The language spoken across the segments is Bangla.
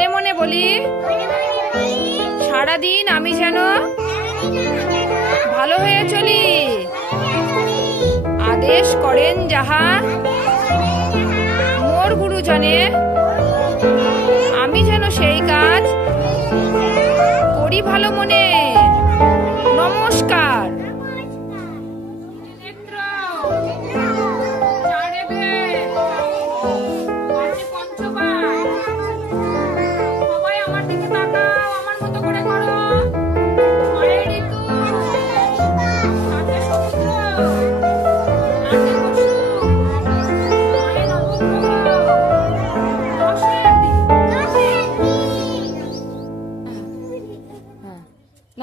মনে মনে বলি সারাদিন আমি যেন ভালো হয়ে চলি। আদেশ করেন যাহা মোর গুরুজনে, আমি যেন সেই কাজ করি ভালো মনে। নমস্কার।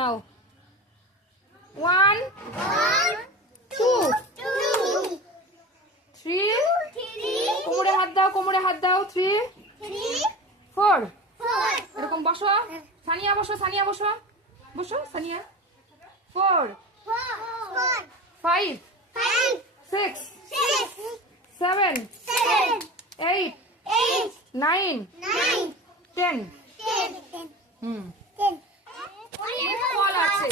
Now, 1, 2, 3, কোমরে হাত দাও, কোমরে হাত দাও, 3, 4, এরকম বসো, সানিয়া বসো, সানিয়া বসো, বসো সানিয়া, 4, 5, 6, 7, 8, 9, 10. ফল আছে।